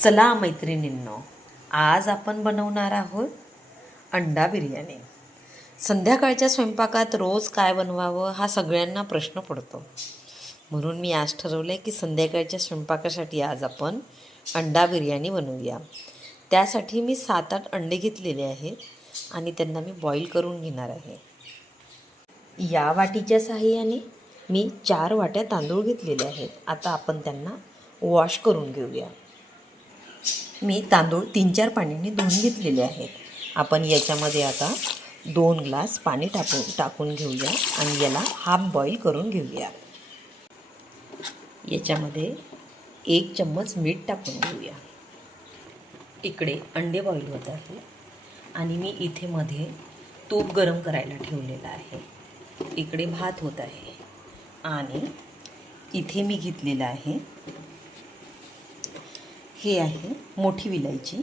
चला मैत्रिणींनो आज आपण बनवणार आहोत अंडा बिर्याणी. संध्याकाळच्या स्वयंपाकात रोज काय बनवावं हा सगळ्यांना प्रश्न पडतो. म्हणून मी आज ठरवलं आहे की संध्याकाळच्या स्वयंपाकासाठी आज आपण अंडा बिर्याणी बनवूया. त्यासाठी मी सात आठ अंडे घेतलेले आहेत आणि त्यांना मी बॉईल करून घेणार आहे. या वाटीच्या साहाय्याने मी चार वाट्या तांदूळ घेतलेले आहेत. आता आपण त्यांना वॉश करून घेऊया. मी तांदूळ तीन चार पाण्याने धुवून घेतलेले आहेत. आपण याच्यामध्ये आता दोन ग्लास पाणी टाकून टाकून घेऊया आणि याला हाफ बॉईल करून घेऊया. याच्यामध्ये एक चम्मच मीठ टाकून घेऊया. इकडे अंडे बॉईल होत आहे आणि मी इथे मध्ये तूप गरम करायला ठेवलेलं आहे. इकडे भात होत आहे. आणि इथे मी घेतलेलं आहे हे आहे मोठी विलायची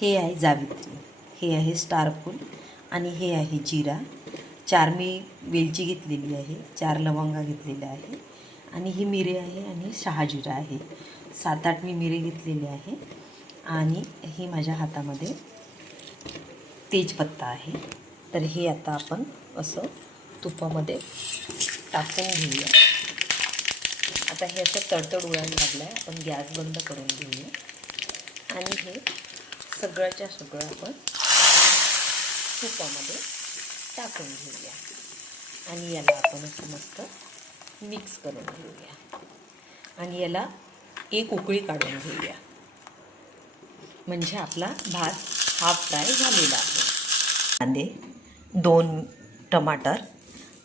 हे आहे जावित्री हे आहे स्टारफूल आणि हे आहे जिरा. चार मी वेलची घेतलेली आहे चार लवंगा घेतलेल्या आहे आणि ही मिरे आहे आणि शहाजिरा आहे. सात आठ मी मिरे घेतलेले आहे आणि ही माझ्या हातामध्ये तेजपत्ता आहे. तर हे आता आपण असं तुपामध्ये टाकून घेऊया. आता हे असं तडतड उडायला लागलं आहे आपण गॅस बंद करून घेऊया. आणि हे सगळ्याच्या सगळं आपण तुपामध्ये टाकून घेऊया. आणि याला आपण असं मस्त मिक्स करून घेऊया. आणि याला एक उकळी काढून घेऊया. म्हणजे आपला भात हाफ फ्राय झालेला आहे. कांदे दोन टमाटर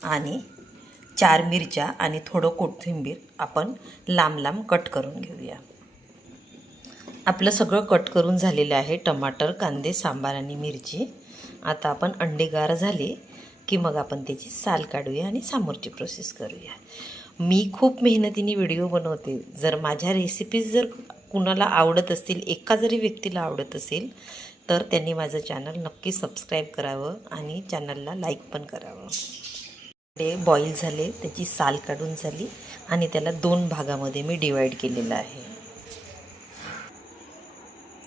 आणि चार मिरच्या आणि थोडं कोथिंबीर आपण लांब लांब कट करून घेऊया. आपलं सगळं कट करून झालेलं आहे टमाटर कांदे सांबार आणि मिरची. आता आपण अंडे गार झाले की मग आपण त्याची साल काढूया आणि समोरची प्रोसेस करूया. मी खूप मेहनतीने व्हिडिओ बनवते. जर माझ्या रेसिपीज जर कुणाला आवडत असतील एका जरी व्यक्तीला आवडत असेल तर त्यांनी माझं चॅनल नक्की सबस्क्राईब करावं आणि चॅनलला लाईक पण करावं. ते बॉईल झाले त्याची साल काढून झाली आणि त्याला दोन भागामध्ये मी डिवाईड केलेलं आहे.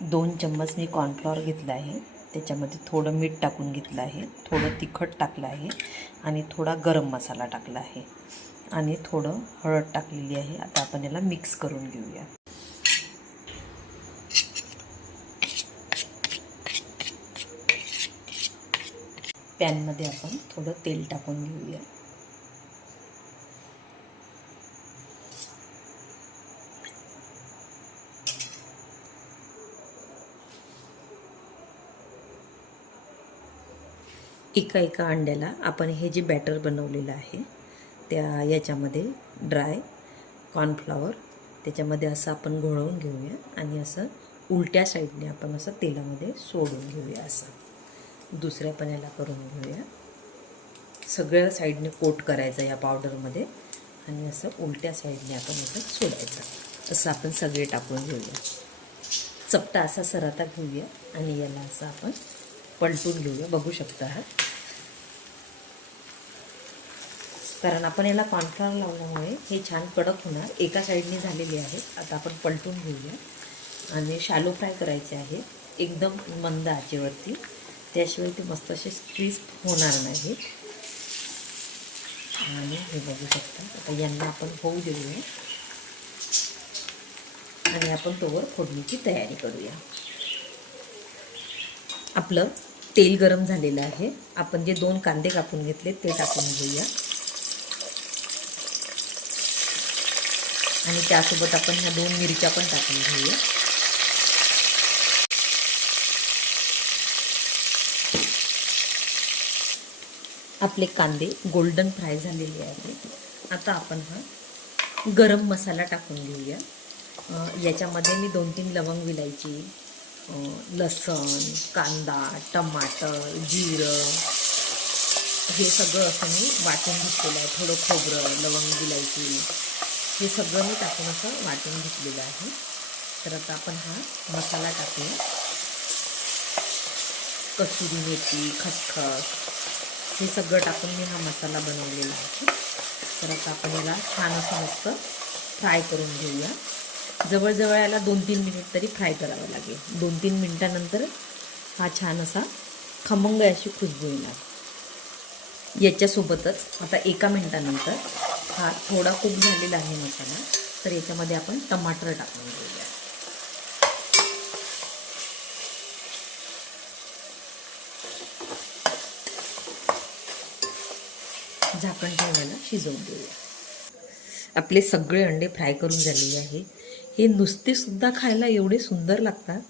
दोन चम्मच मी कॉर्नफ्लॉवर घेतला आहे. त्याच्यामध्ये थोडं मीठ टाकून घेतलं आहे. थोडं तिखट टाकलं आहे आणि थोडा गरम मसाला टाकला आहे. आणि थोडं हळद टाकलेली आहे. आता आपण याला मिक्स करून घेऊया. पॅनमध्ये आपण थोडं तेल टाकून घेऊया. एका एका अंड्याला आपण हे जे बॅटर बनवलेलं आहे त्या याच्यामध्ये ड्राय कॉर्नफ्लॉवर त्याच्यामध्ये असं आपण घोळवून घेऊया आणि असं उलट्या साईडने आपण असं तेलामध्ये सोडून घेऊया असं. दुसऱ्या पण याला करून घेऊया. सगळ्या साईडने कोट करायचं या पावडरमध्ये आणि असं उलट्या साईडने आपण असं सोडायचं. असं आपण सगळे टाकून घेऊया. चपटा असा सराता घेऊया आणि याला असं आपण पलटून घेऊया बघू शकता हा कारण आपण याला कॉर्नफ्लॉवर लावल्यामुळे हे छान कडक होणार. एका साईडने झालेले आहेत आता आपण पलटून घेऊया. आणि शालो फ्राय करायचे आहे. एकदम मंद आचेवरती. त्याशिवाय ते मस्त असे क्रिस्प होणार नाही. आणि हे बघू शकता. आता यांना आपण होऊ देऊया. आणि आपण तोवर फोडणीची तयारी करूया. आपलं तेल गरम झालेलं आहे. आपण जे दोन कांदे कापून घेतले ते टाकून घेऊया. आणि त्यासोबत आपण ह्या दोन मिरच्या पण टाकून घेऊया. आपले कांदे गोल्डन फ्राय झालेले आहेत. आता आपण हा गरम मसाला टाकून घेऊया. याच्यामध्ये मी दोन तीन लवंग विलायची लसण कांदा टमाटर जिरं हे सगळं असं मी वाटून घेतलेलं आहे. थोडं खोबरं लवंग इलायची हे सगळं मी टाकून असं वाटून घेतलेलं आहे. तर आता आपण हा मसाला टाकूया. कसुरी मेथी खसखस हे सगळं टाकून मी हा मसाला बनवलेला आहे. तर आता आपण याला छान असं मस्त फ्राय करून घेऊया. जवळजवळ याला दोन तीन मिनिट तरी फ्राय करावं लागेल. दोन तीन मिनटानंतर हा छान असा खमंग अशी खुशबू येणार. याच्यासोबतच आता एका मिनटानंतर हा थोडा कुक झालेला आहे मसाला तर याच्यामध्ये आपण टमाटर टाकून घेऊया. झाकण ठेवायला शिजवून देऊया आपले सगळे अंडे फ्राय करून झालेले आहे हे नुसतीसुद्धा खायला एवढे सुंदर लागतात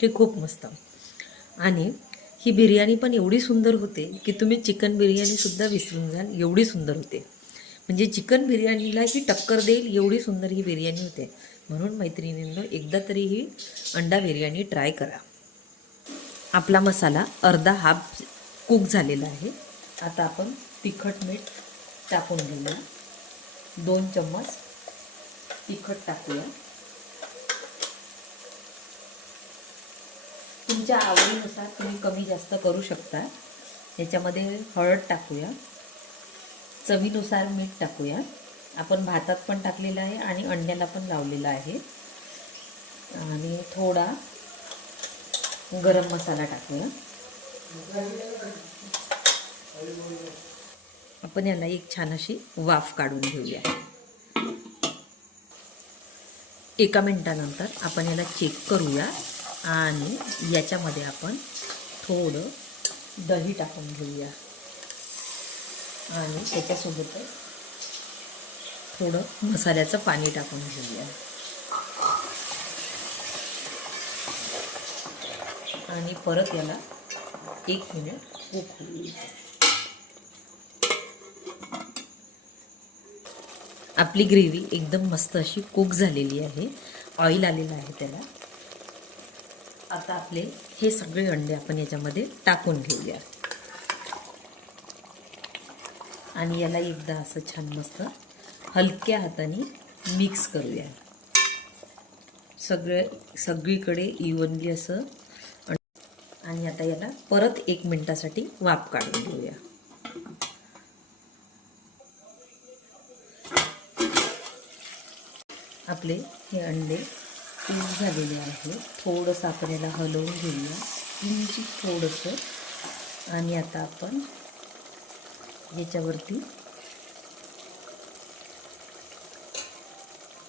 की खूप मस्त. आणि ही बिर्याणी पण एवढी सुंदर होते की तुम्ही चिकन बिर्याणीसुद्धा विसरून जाल एवढी सुंदर होते. म्हणजे चिकन बिर्याणीला ही टक्कर देईल एवढी सुंदर ही बिर्याणी होते. म्हणून मैत्रिणींनो एकदा तरी ही अंडा बिर्याणी ट्राय करा. आपला मसाला अर्धा हाफ कुक झालेला आहे. आता आपण तिखट मीठ टाकून घेऊया. दोन चम्मच तिखट टाकूया. तुमच्या आवडीनुसार तुम्ही कमी जास्त करू शकता. याच्यामध्ये हळद टाकूया. चवीनुसार मीठ टाकूया. आपण भातात पण टाकलेलं आहे आणि अंड्याला पण लावलेलं आहे. आणि थोडा गरम मसाला टाकूया. आपण याला एक छान अशी वाफ काढून घेऊया. एका मिनटानंतर आपण याला चेक करूया. आणि याच्यामध्ये आपण थोडं दही टाकून घेऊया. आणि त्याच्यासोबतच थोडं मसाल्याचं पाणी टाकून घेऊया. आणि परत याला एक मिनिट कुक आपली ग्रेव्ही एकदम मस्त अशी कुक झालेली आहे. ऑइल आलेलं आहे त्याला. आता आपले हे सगळे अंडे आपण याच्यामध्ये टाकून घेऊया. आणि याला एकदा असं छान मस्त हलक्या हाताने मिक्स करूया. सगळे सगळीकडे इवनली असं आणि आता याला परत एक मिनिटासाठी वाफ काढून घेऊया. आपले हे अंडे कुक झालेले आहे. थोडंसं आपण याला हलवून घेऊया. किंचित थोडंसं. आणि आता आपण याच्यावरती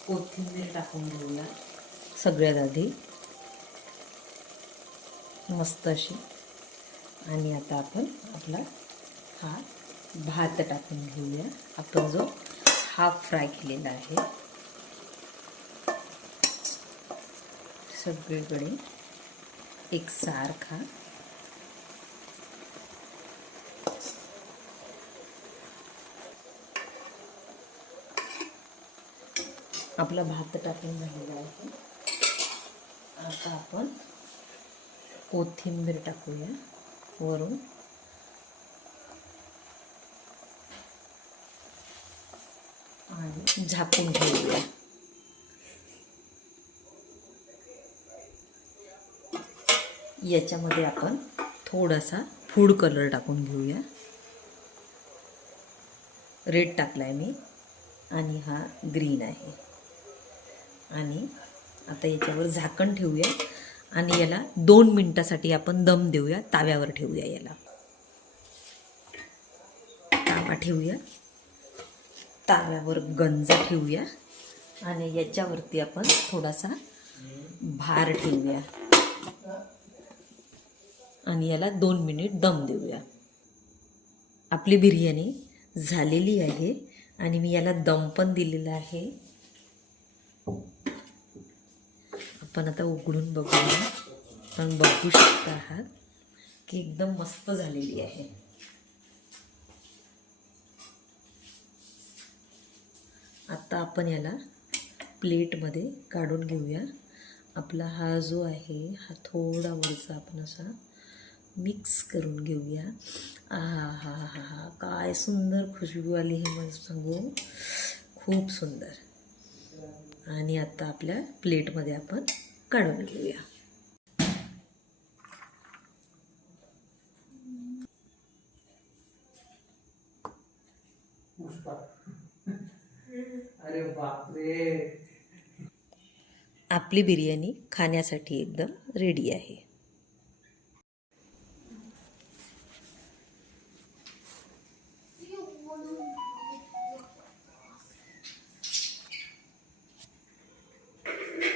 कोथिंबीर टाकून घेऊया. सगळ्यात आधी. मस्त अशी. आणि आता आपण आपला हा भात टाकून घेऊया. आपण जो हाफ फ्राय केलेला आहे. सगळीकडे एक सारखा आपला भात टाकून झालेला आहे. आता आपण कोथिंबीर टाकूया वरून. आणि झाकून ठेवूया. याच्यामध्ये आपण थोडासा फूड कलर टाकून घेऊया. रेड टाकला आहे मी आणि हा ग्रीन आहे. आणि आता याच्यावर झाकण ठेवूया आणि याला दोन मिनटासाठी आपण दम देऊया ताव्यावर ठेवूया याला. तावा ठेवूया. ताव्यावर गंजा ठेवूया आणि याच्यावरती आपण थोडासा भार ठेवूया. आणि याला दोन मिनिट दम देऊया. आपली बिर्याणी झालेली आहे आणि मी याला दम पण दिलेला आहे. आपण आता उघडून बघूया. आपण बघू शकता आहात की एकदम मस्त झालेली आहे. आता आपण याला प्लेटमध्ये काढून घेऊया. आपला हा जो आहे हा थोडा वरचा आपण असा मिक्स करून घेऊया. आ हा हा हा. हा काय सुंदर खुशबू आली हे मला सांगू. खूप सुंदर. आणि आता आपल्या प्लेटमध्ये आपण काढून घेऊया. अरे बापरे. आपली बिर्याणी खाण्यासाठी एकदम रेडी आहे.